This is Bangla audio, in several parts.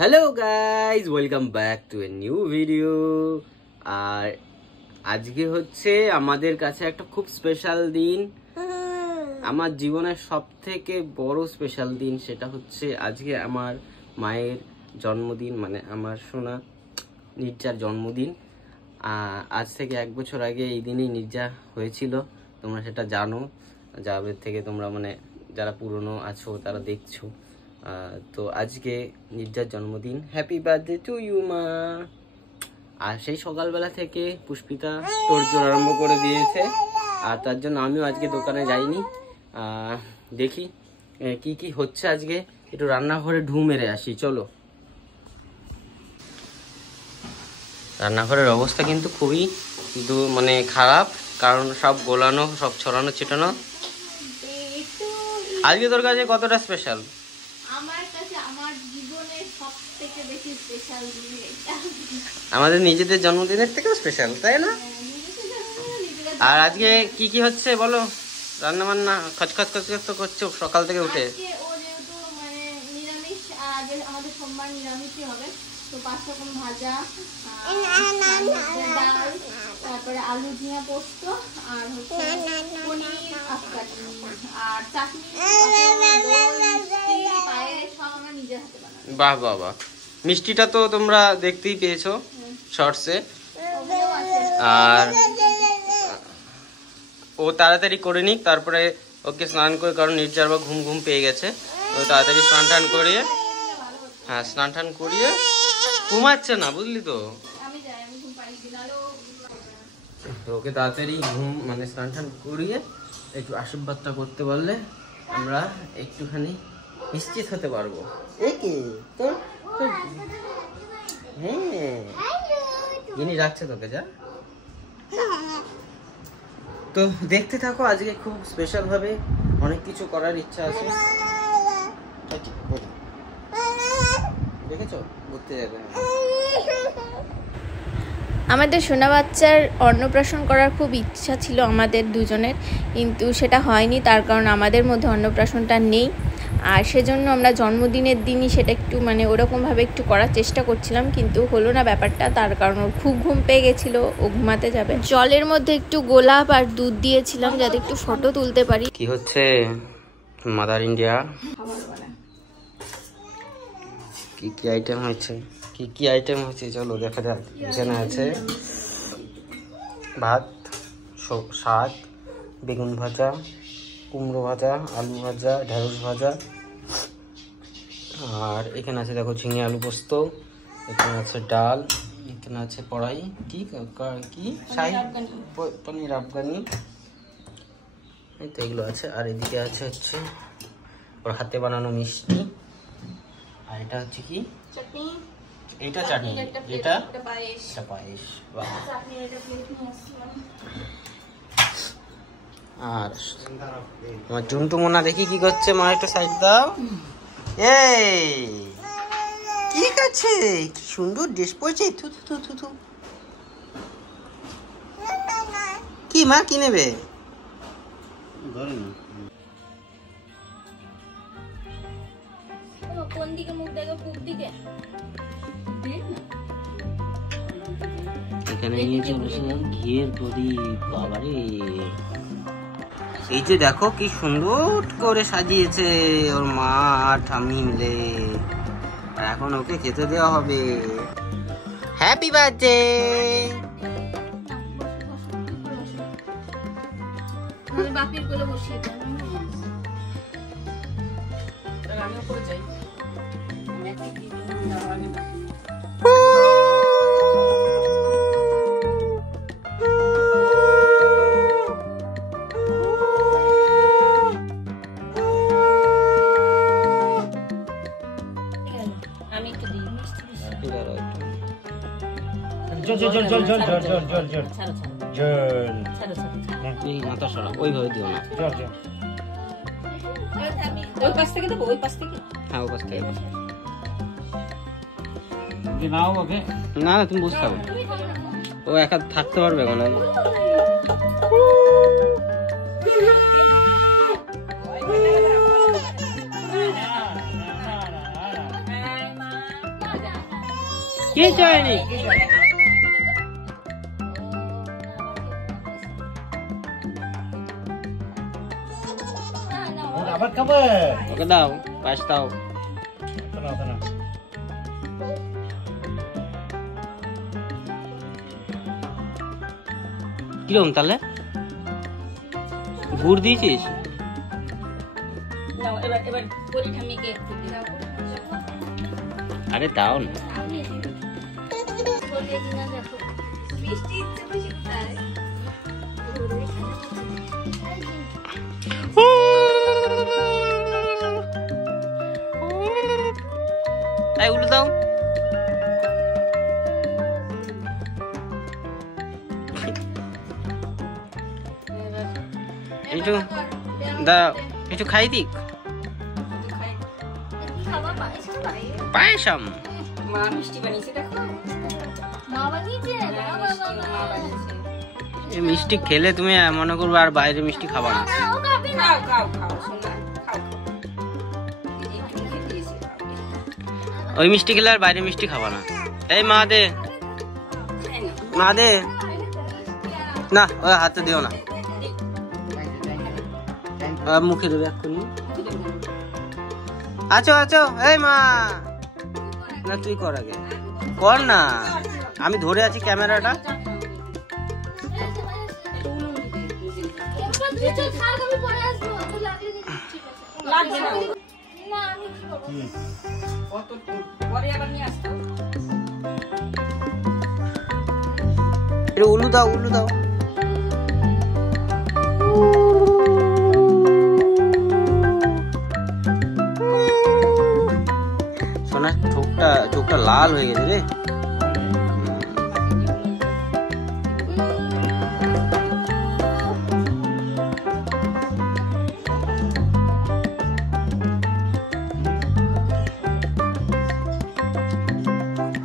Hello guys, welcome back to a new video. আর আজকে হচ্ছে আমাদের কাছে একটা খুব স্পেশাল দিন, আমার জীবনের সব থেকে বড় স্পেশাল দিন। সেটা হচ্ছে আজকে আমার মায়ের জন্মদিন, মানে আমার সোনা নির্জার জন্মদিন। আজ থেকে 1 বছর আগে এই দিনেই নির্জা হয়েছিল, তোমরা সেটা জানো। যাদের থেকে তোমরা মানে যারা পুরনো আছো তারা দেখছো। তো আজকে নির্জার জন্মদিন, হ্যাপি বার্থডে টু ইউ মা। আর সেই সকালবেলা থেকে পুষ্পিতা তোড়জোড় আরম্ভ করে দিয়েছে, আর তার জন্য আমিও আজকে দোকানে যাইনি। দেখি কি কি হচ্ছে আজকে, একটু রান্নাঘরে ঢু মেরে আসি, চলো। রান্নাঘরের অবস্থা কিন্তু খুবই মানে খারাপ, কারণ সব গোলানো, সব ছড়ানো ছিটানো। আজকে তোর কাছে কতটা স্পেশাল? আমার কাছে আমার জীবনের সবথেকে বেশি স্পেশাল দিন এটা। আমাদের নিজেদের জন্মদিনের থেকেও স্পেশাল, তাই না? আর আজকে কি কি হচ্ছে বলো? রান্না বান্না খচখচ খচখচ তো করছো সকাল থেকে উঠে। আজকে ও যেহেতু মানে নিরামিষ, আজ আমাদের সোমবার নিরামিষই হবে, তো 5 রকম ভাজা, ডাল, তারপরে আলু ঝিঙা পোস্ত, আর হচ্ছে পনির আফগানি, আর চাটনি, পায়েস, সব আমার নিজের হাতে বানানো। বাহ বাহ বাহ, মিষ্টিটা তো তোমরা দেখতেই পেয়েছো শর্টসে। আর ও তাড়াতাড়ি করে নিক, তারপরে ওকে স্নান করে, কারণ নির্জার বা ঘুম ঘুম পেয়ে গেছে, তো তাড়াতাড়ি স্নান টান করিয়ে, হ্যাঁ স্নান টান করিয়ে, ঘুমাচ্ছে না বুঝলি তো, তো ওকে তাড়াতাড়ি ঘুম মানে স্নান টান করিয়ে একটু আশীর্বাদটা করতে পারলে আমরা একটুখানি নিশ্চিত হতে পারবো। হ্যাঁ ইনি রাখছে তোকে, যা। তো দেখতে থাকো, আজকে খুব স্পেশাল ভাবে অনেক কিছু করার ইচ্ছা আছে। দেখেছো ঘুরতে যাবে। আমাদের সোনা বাচ্চার অন্নপ্রাশন করার খুব ইচ্ছা ছিল আমাদের দুজনের, কিন্তু সেটা হয়নি, তার কারণ আমাদের মধ্যে অন্নপ্রাশনটা নেই। আর সেজন্য আমরা জন্মদিনের দিনই সেটা একটু মানে ওরকমভাবে একটু করার চেষ্টা করছিলাম, কিন্তু হলো না ব্যাপারটা, তার কারণ ওর খুব ঘুম পেয়ে গেছিলো, ও ঘুমাতে যাবে। জলের মধ্যে একটু গোলাপ আর দুধ দিয়েছিলাম যাতে একটু ফটো তুলতে পারি। কি হচ্ছে মাদার ইন্ডিয়া, কি কি আইটেম হচ্ছে, কি কি আইটেম হচ্ছে চলো দেখা যাক। এখানে আছে ভাত, শাক, বেগুন ভাজা, কুমড়ো ভাজা, আলু ভাজা, ঢেঁড়স ভাজা, আর এখানে আছে দেখো ঝিঙে আলু পোস্ত, এখানে আছে ডাল, এখানে আছে কড়াই কি কি পনির আফগানি, এই তো এগুলো আছে। আর এদিকে আছে হচ্ছে ওর হাতে বানানো মিষ্টি, আর এটা হচ্ছে কি চাটনি, এটা চাটনি, এটা পায়েস। আর আমার জুন্টু মোনা দেখি কি করছে, মা একটা সাইড দাও। এই কি করছে, কি সুন্দর ড্রেস পরেছে, থু থু থু থু। কি মা কি নেবে? কোন দিকে মুখ দেখো? পূব দিকে। এখানে নিয়ে চলেছিলাম ঘিয়ের প্রদীপ, বাবারে এই যে দেখো কি সুন্দর করে সাজিয়েছে ওর মা আর ঠাম্মি মিলে। আর এখন ওকে খেতে দেওয়া হবে। Happy birthday. আমি বাপির কোলে বসিয়ে দেব। আমি উপরে যাই। মাথা সরা, ওইভাবে দিও না। ওই পাশ থেকে দেবো, ওই পাশ থেকে। হ্যাঁ ওই পাশ থেকে। না না তুমি বুঝতে পারো, ও একা থাকতে পারবে মানে। কিছু হয়নি। আবার খাবে? ওকে দাও, পাশ দাও। কিরকম তাহলে গুড় দিয়েছিস? আরে দাও না। তাই উল্টো দাও। একটু দাও, একটু খাই দিক। পায়েসাম মা মিষ্টি বানিয়েছে, দেখো মা বানিয়েছে। এই মিষ্টি খেলে তুমি মনে করবে আর বাইরে মিষ্টি খাবা না। ওই মিষ্টি খেলে আর বাইরে মিষ্টি খাবা না। এই মা দে, মা দে না, ওই হাতে দিও না, মুখে দেবে এক্ষুনি। আছো আছো, এই মা না তুই কর আগে, কর না, আমি ধরে আছি ক্যামেরাটা। উলু দাও, উলু দাও। সোনা চোখটা লাল হয়ে গেছে রে।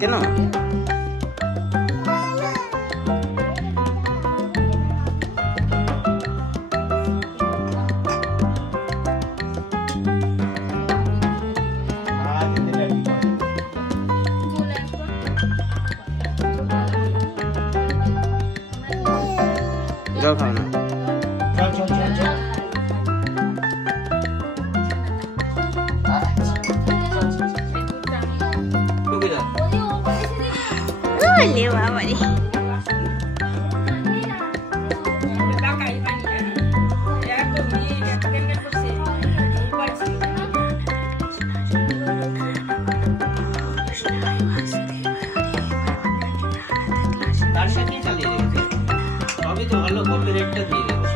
কেন? এটাও খাও না। তার সাথে চালিয়ে রেখেছে, সবই তো ভালো, কপিরাইটটা দিয়ে দেবে।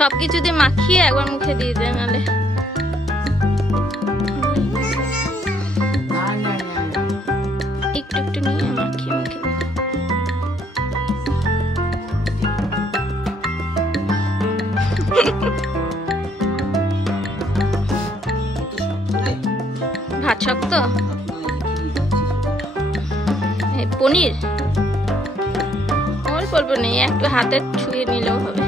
সবকিছু দিয়ে মাখিয়ে একবার মুখে দিয়ে দেয়, নালে একটু একটু নিয়ে মাখিয়ে মুখে দিয়ে। ভাত শক্ত, পনির অল্প অল্প নেই, একটু হাতে ছুঁয়ে নিলেও হবে।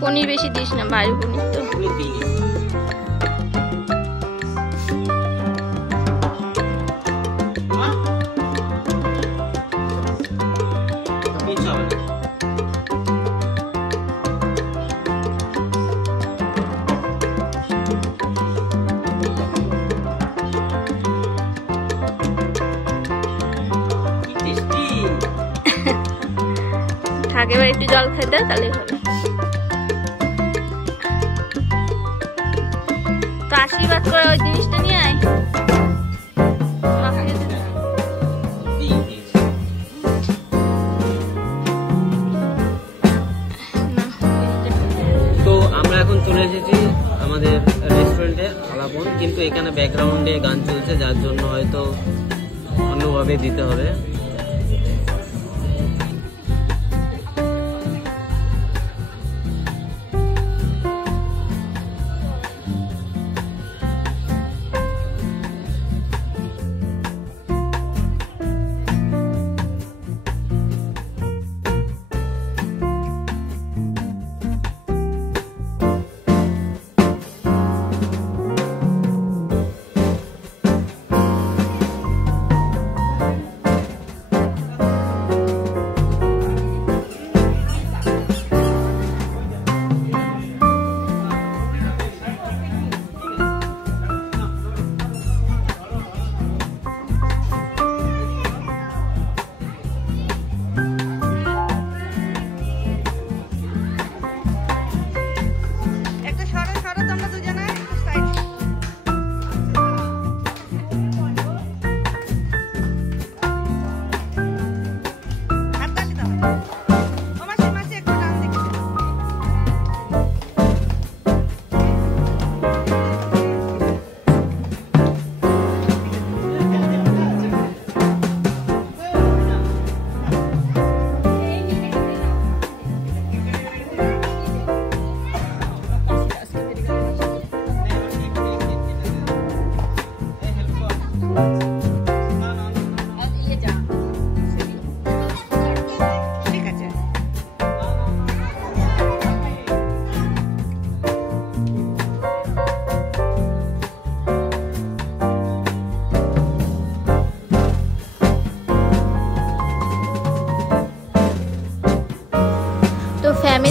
পনির বেশি দিস না, ভারী পনির তো। থাকে এবার একটু জল খেতে, তাহলে হবে। তো আশীর্বাদ করে ওই জিনিসটা নিয়ে আয়। তো আমরা এখন চলে এসেছি আমাদের রেস্টুরেন্টে আলাপন, কিন্তু এখানে ব্যাকগ্রাউন্ডে গান চলছে, যার জন্য হয়তো অন্যভাবে দিতে হবে।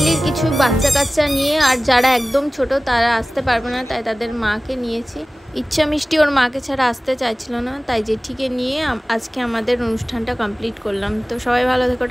ফ্যামিলির কিছু বাচ্চা কাচ্চা নিয়ে, আর যারা একদম ছোট তারা আসতে পারবে না, তাই তাদের মাকে নিয়েছি। ইচ্ছা মিষ্টি ওর মাকে ছাড়া আসতে চাইছিল না, তাই জেঠিকে নিয়ে আজকে আমাদের অনুষ্ঠানটা কমপ্লিট করলাম। তো সবাই ভালো থেকো।